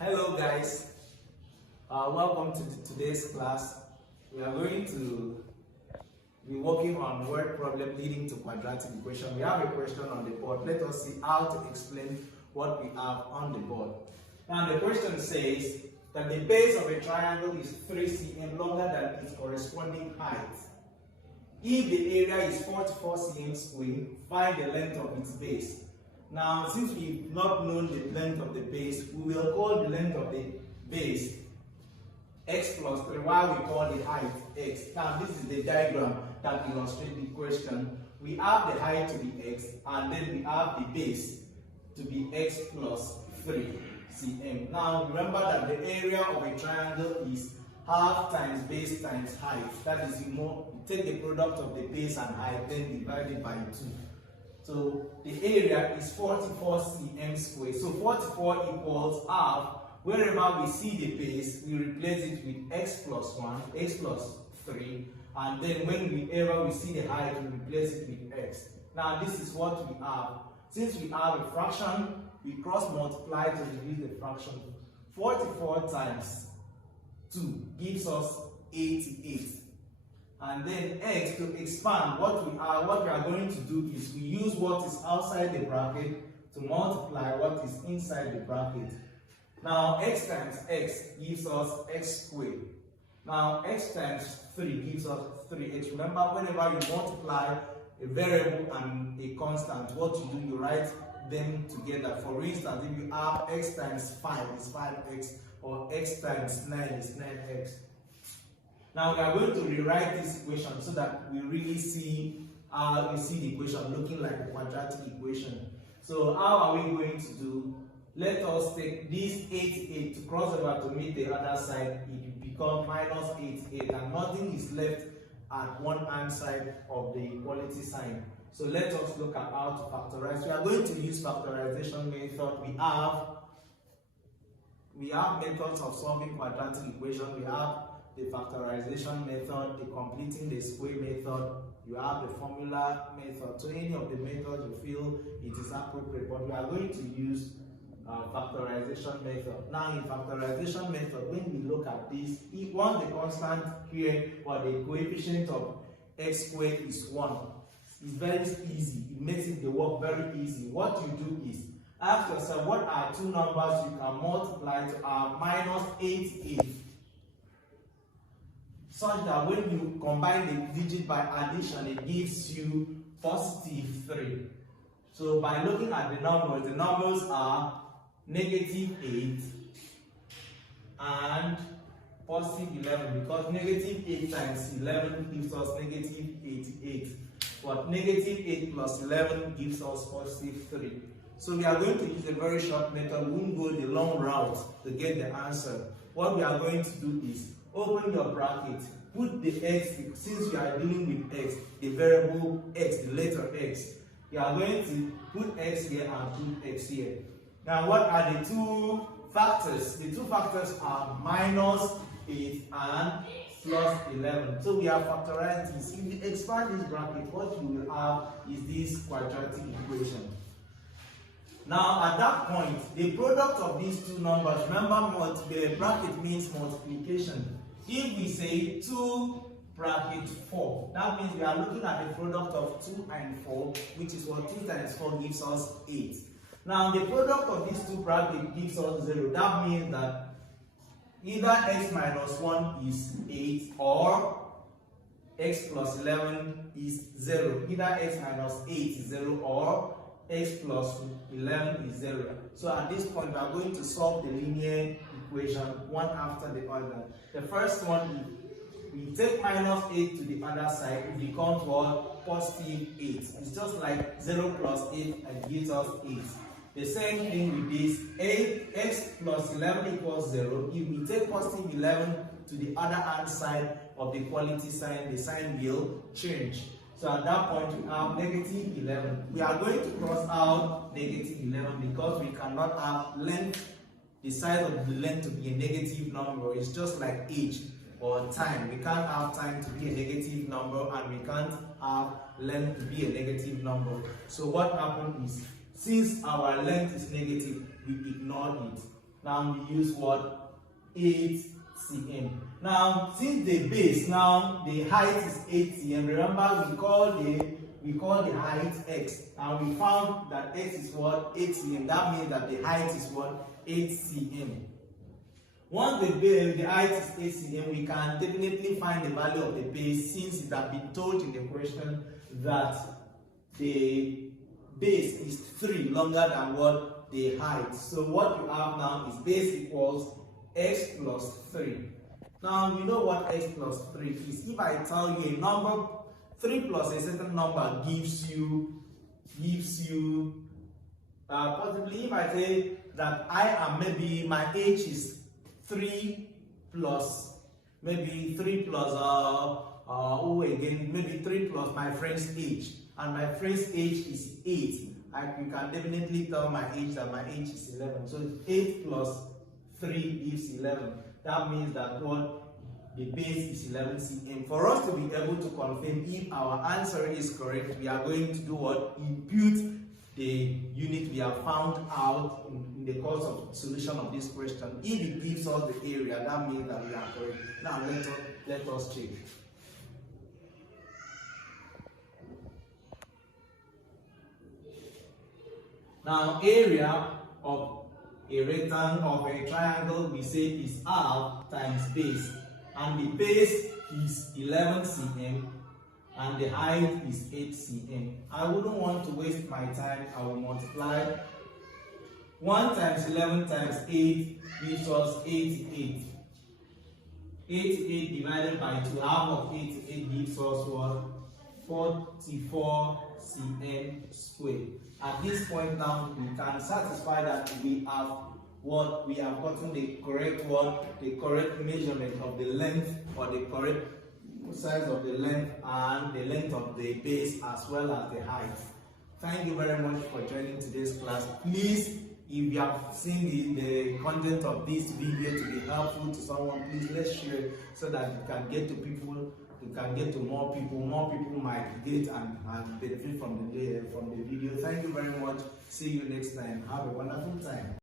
Hello guys, welcome to today's class. We are going to be working on word problem leading to quadratic equation. We have a question on the board. Let us see how to explain what we have on the board. Now the question says that the base of a triangle is 3 cm longer than its corresponding height. If the area is 44 cm square, find the length of its base. Now, since we've not known the length of the base, we will call the length of the base x plus 3, while we call the height x. Now, this is the diagram that illustrates the question. We have the height to be x, and then we have the base to be x plus 3 cm. Now, remember that the area of a triangle is half times base times height. That is, you take the product of the base and height, then divide it by 2. So the area is 44 cm squared. So 44 equals half. Wherever we see the base, we replace it with x plus 1, x plus 3. And then whenever we see the height, we replace it with x. Now this is what we have. Since we have a fraction, we cross multiply to reduce the fraction. 44 times 2 gives us 88. And then x, to expand what we are going to do is we use what is outside the bracket to multiply what is inside the bracket. Now x times x gives us x squared. Now x times 3 gives us 3x. Remember, whenever you multiply a variable and a constant, what you do, you write them together. For instance, if you have x times 5 is 5x, or x times 9 is 9x. Now we are going to rewrite this equation so that we really see the equation looking like a quadratic equation. So how are we going to do? Let us take this 88 to cross over to meet the other side. It becomes minus 88, and nothing is left at one hand side of the equality sign. So let us look at how to factorize. We are going to use factorization method. We have methods of solving quadratic equation. We have the factorization method, the completing the square method, you have the formula method. So any of the methods you feel it is appropriate, but we are going to use factorization method. Now in factorization method, when we look at this, if once the constant here or the coefficient of x squared is 1, it's very easy. It makes the work very easy. What you do is ask yourself, what are two numbers you can multiply to our minus 88? Such that when you combine the digit by addition, it gives you positive 3. So by looking at the numbers are negative 8 and positive 11, because negative 8 times 11 gives us negative 88. But negative 8 plus 11 gives us positive 3. So we are going to use a very short method. We won't go the long route to get the answer. What we are going to do is open your bracket, put the x, since you are dealing with x, the variable x, the letter x. You are going to put x here and put x here. Now what are the two factors? The two factors are minus 8 and plus 11. So we have factorized this. If you expand this bracket, what you will have is this quadratic equation. Now at that point, the product of these two numbers, remember bracket means multiplication. If we say 2 bracket 4, that means we are looking at the product of 2 and 4, which is what 2 times 4 gives us 8. Now the product of these two brackets gives us 0. That means that either x minus 1 is 8 or x plus 11 is 0. Either x minus 8 is 0 or x plus 11 is 0. So at this point, we are going to solve the linear equation one after the other. The first one, we take minus 8 to the other side, it becomes what? Positive 8. It's just like 0 plus 8 and gives us 8. The same thing with this, x plus 11 equals 0. If we take positive 11 to the other hand side of the equality sign, the sign will change. So at that point, we have negative 11. We are going to cross out negative 11 because we cannot have length, the size of the length to be a negative number. It's just like age or time. We can't have time to be a negative number, and we can't have length to be a negative number. So what happens is, since our length is negative, we ignore it. Now we use what? 8 cm. Now since the base, now the height is 8 cm. Remember we call the height x, and we found that x is what? 8 cm. That means that the height is what? 8 cm. Once the height is 8 cm, we can definitely find the value of the base, since it has been told in the question that the base is 3 longer than what? The height. So what you have now is base equals x plus 3. Now you know what x plus 3 is. If I tell you a number 3 plus a certain number gives you possibly, if I say that I am, maybe my age is 3 plus maybe 3 plus maybe 3 plus my friend's age, and my friend's age is 8. You can definitely tell my age that my age is 11. So 8 plus 3 gives 11. That means that what? The base is 11 cm. For us to be able to confirm if our answer is correct, we are going to do what? Impute the unit we have found out in the course of solution of this question. If it gives us the area, that means that we are correct. Now let us check. Now area of a rectangle, of a triangle, we say is half times base, and the base is 11 cm and the height is 8 cm. I wouldn't want to waste my time. I will multiply 1 times 11 times 8 gives us 88. 88 divided by 2, half of 88 gives us what? 44 cm squared. At this point now, we can satisfy that we have what? We have gotten the correct what? The correct measurement of the length, or the correct size of the length, and the length of the base, as well as the height. Thank you very much for joining today's class. Please, if you have seen the content of this video to be helpful to someone, please let's share it so that you can get to people, you can get to more people might get and benefit from the video. Thank you very much. See you next time. Have a wonderful time.